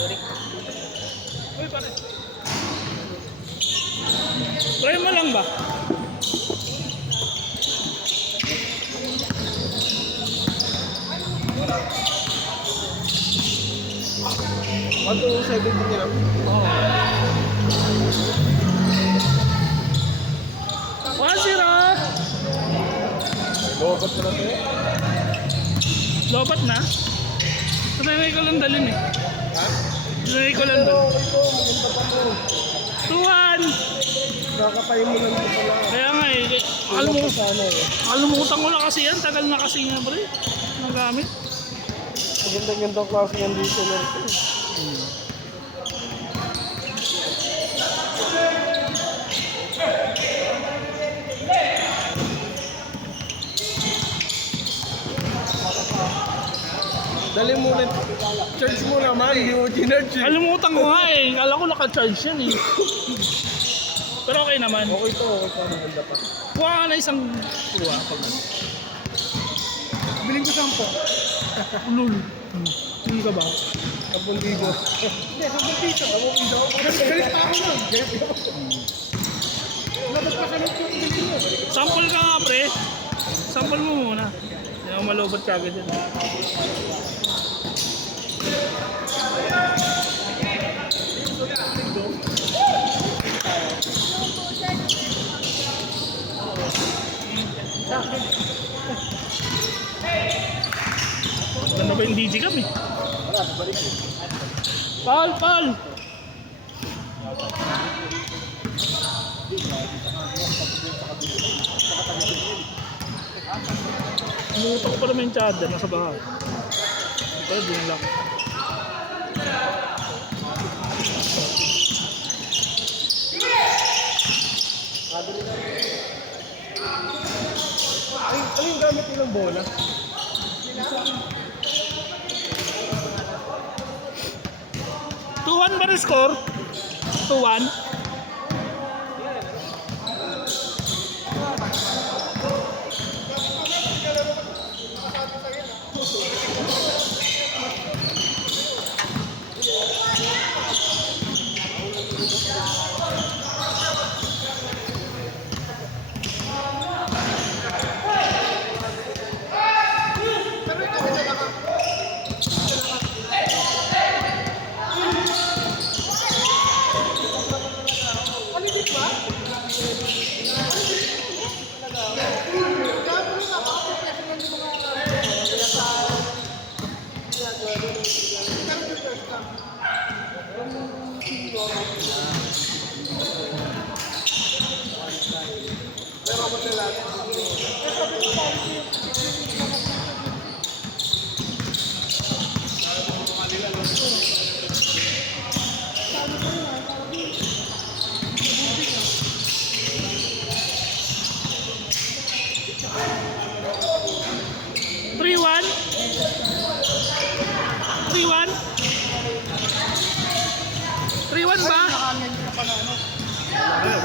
Sorry. Uy, pare. Try mo lang ba? Ano 70 nila? Oo. 1-0. Lobat ko na sa'yo. Lobat na? Try ko lang dalhin eh. Ha? Try ko lang Pero dalhin. okay ko, maganda pa to. 2-1. Kakatayin mo lang dito pala. Kaya nga eh. Alam mo sana eh. Kalimutan ko na kasi yan. Tagal na kasi nga pre. Nagamit. Magandang klase yan dito na ito. Dali mo ulit. Charge mo naman, hindi mo ginarge eh. Kalimutan ko nga eh. Kala ko naka-charge yan eh. Pero okay naman. Okay to, maganda pa. Kuha ka na isang kuha. Biling ko 10. Ulul. Hindi ka ba? 10 libo. Hindi, 10 piso. 10 piso. Galit pa ako nun. Galit pa ako. Labas pa kami yung biling mo. Sample ka nga pre. Sample mo muna. Hindi ako malobot ka agad yan. Ganda ba yung DJ kami? Paul! Paul! Umutok pa naman yung charger, nasa bahay. Pero di na lang. Ano yung gamit nilang bola? 2-1 ba na score? 2-1?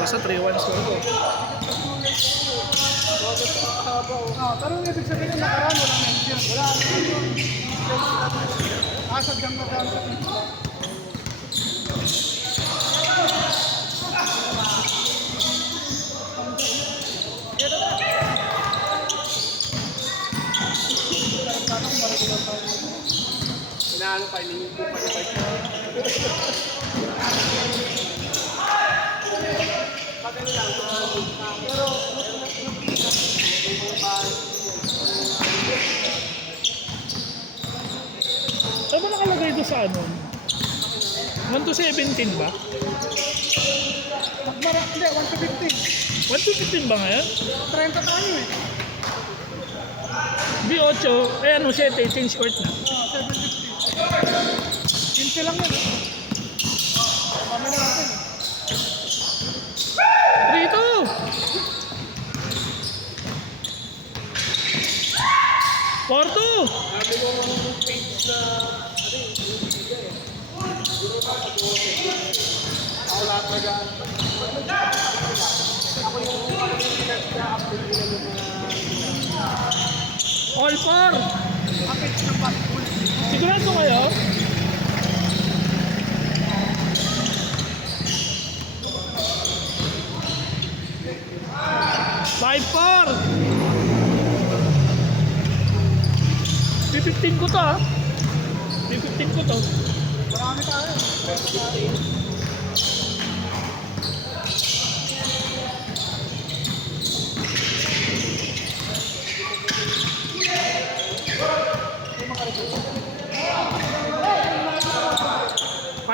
Basta 3-1 score ko. Pero yung ibig sabihin ng nakaraan, walang mention. Wala. Asad kang nakaraan sa pinto. Inaano pa, iningi po pa niya pa. Saan ba nakalagay ito sa ano? 1 to 17 ba? Hindi, 1 to 15. 1 to 15 ba ngayon? 30 tayo eh. Di 8, eh ano 7, change court na. 750. 15 lang yan. Kami na natin. 3-2! 4-2! Sabi ko yung page na ako lahat nag-aan. Ako yung nag-update nila yung All 4! Apex ng basketball. Sigurado kayo? Five, four. 15 ko to ah. 15 ko to. Marami tayo.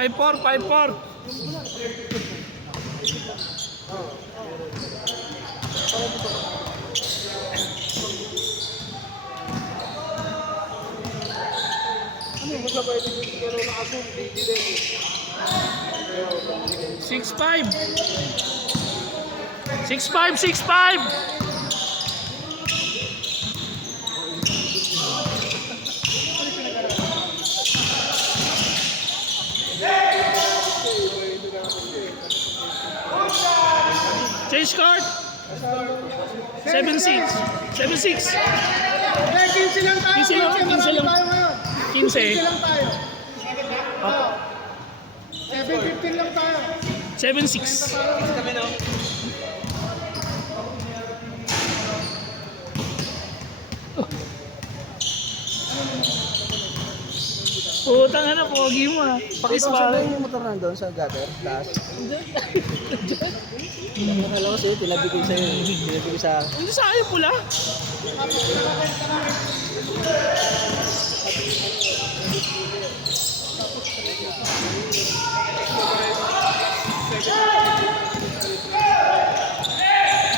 Five, four, 5-4. Ano yung maglabay dito pero naka-zoom, hindi din. 6-5. 6-5, 6-5. Change card. 7-6. 7-6. Eh, 15 lang tayo. 15 lang, 15 lang. Tayo ngayon. 15. 15 lang tayo. Oo. 7-15 lang tayo. 7-6. Kami no? Putang ano, pogi mo ah. Pakispa. yung motor nandun sa gutter, taas. Akala ko sa'yo, tilabigay sa'yo. Tilabigay sa... Hindi sa akin pula.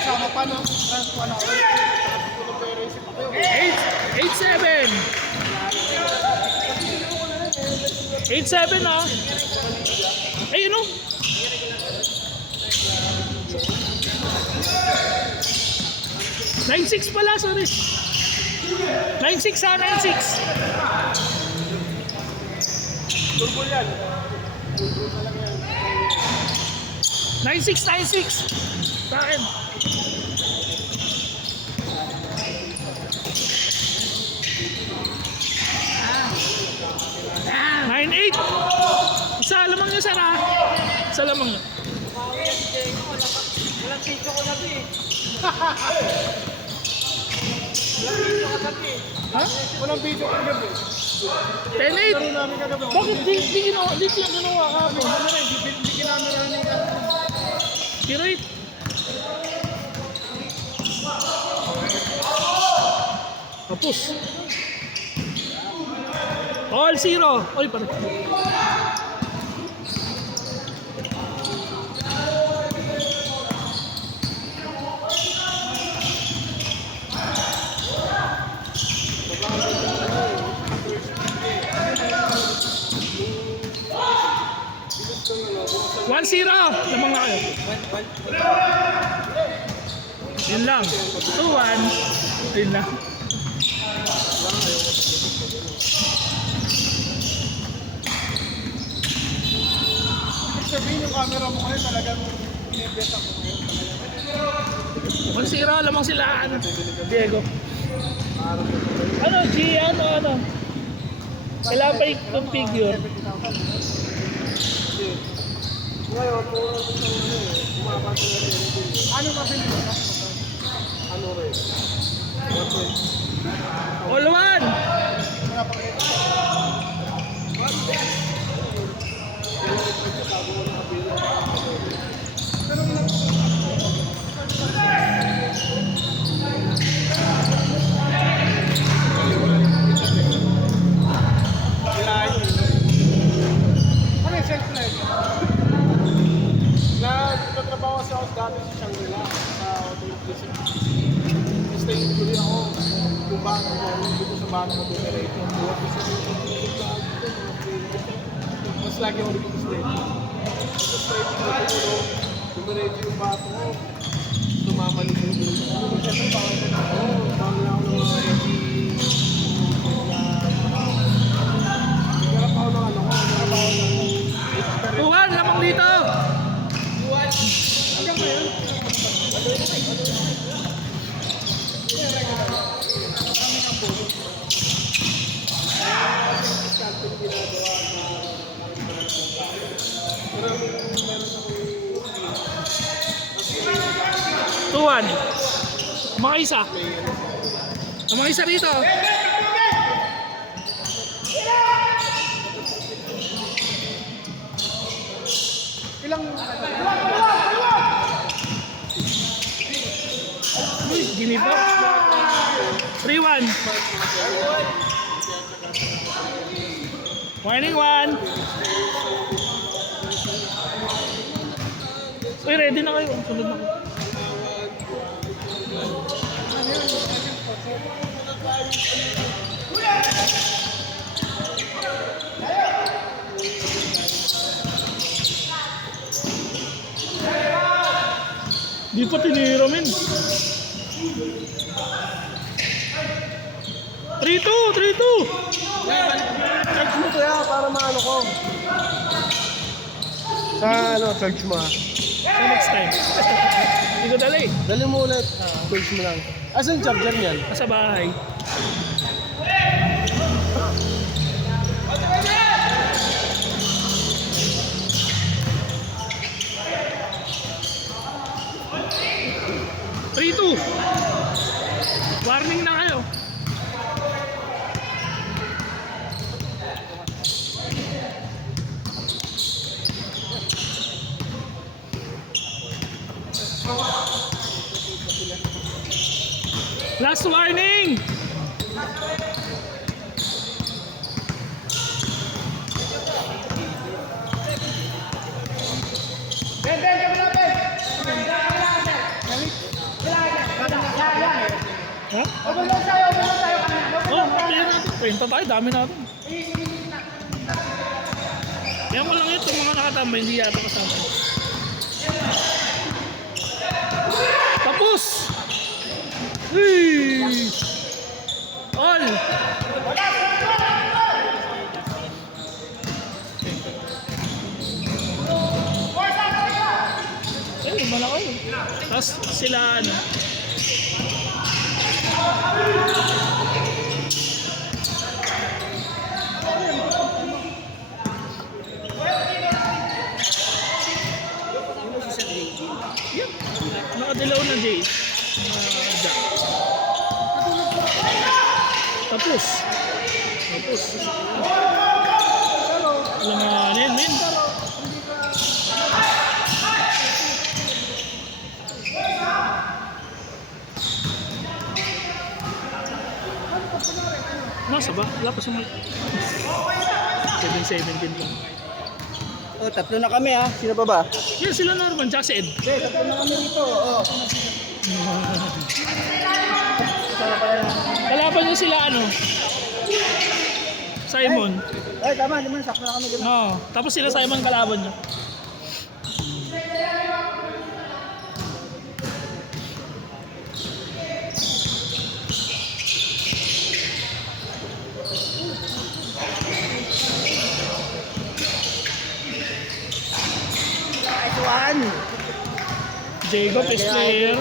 Sama pa no? 8-7. 8-7 ah. Ayun oh. Nine six pala, sorry. 9-6 ah, 9-6. Turbo yan. 9-6, 9-6. Sa akin. Ah. 9-8. Isa lamang niya, Sara. Isa lamang niya. Walang video ko na eh. Walang video ko gabi. Ha? Walang video ko gabi. 10-8. Laro namin kagabi. Bakit di ginawa ka po? Ano rin, hindi kinamera namin kagabi. Kirit. Tapos. All zero. Oy, pare. One zero. Lamang na kayo. Yun lang. 2-1. Yun lang. Sabihin yung camera mo ngayon talagang pinibeta ko ngayon. 1-0. Lamang sila. Ano? Diego. Ano? G, ano? Kailangan pa i-configure. Ngayon, puro sa umabot na rin. Ano mabili mo? Ano rin? All one. Ano yung self-life? Nagtatrabaho kasi ako dati sa Shangri-La sa automotive. Stay in Korea ako. Kung bakit ako dito sa bago ko dumiretso. Mas lagi ako dito stay. Dito stay dito. Dumiretso yung bato ko. Tumamalik yung dito. Siyempre bawal ko na ako. Bawal na ako ng mga ready. Nagkarap ako ng ano ko. Nagkarap ako ng 2-1. Lamang dito. hanggang ngayon. 3-1. Mga isa. Mga isa rito. Uy, giniba. 3-1. Warning 1. Uy, ready na kayo. Sunod na kayo. Di pa tinira, men. 3-2, 3-2. Charge mo kaya para maano ko. Sa ano, charge mo ah. So next time. Hindi ko dali. Dali mo ulit. Charge mo lang. Asan yung charger niyan? Sa bahay. Three, two. Warning na kayo. Last warning. Ha? Overload tayo kanina. Oh, kaya natin. Kwenta tayo, dami natin. Kaya ko lang ito, mga nakatambay, hindi yata kasama. Tapos! Hey! All! Eh, malaki. Tapos sila, ano, nakadilaw na Jay. Jack. Tapos. Alanganin, men. Nasa ba? Wala pa sumali. 7-17 lang. Oh, tatlo na kami ha. Sino pa ba? Yan sila Norman, tsaka si Ed. Okay, tatlo na kami rito. Oh. Kalaban niyo sila ano? Simon. Ay, tama. Naman, sakto na kami. Ganun. Oo. Tapos sila Simon kalaban niyo. Nice one. Jacob is player.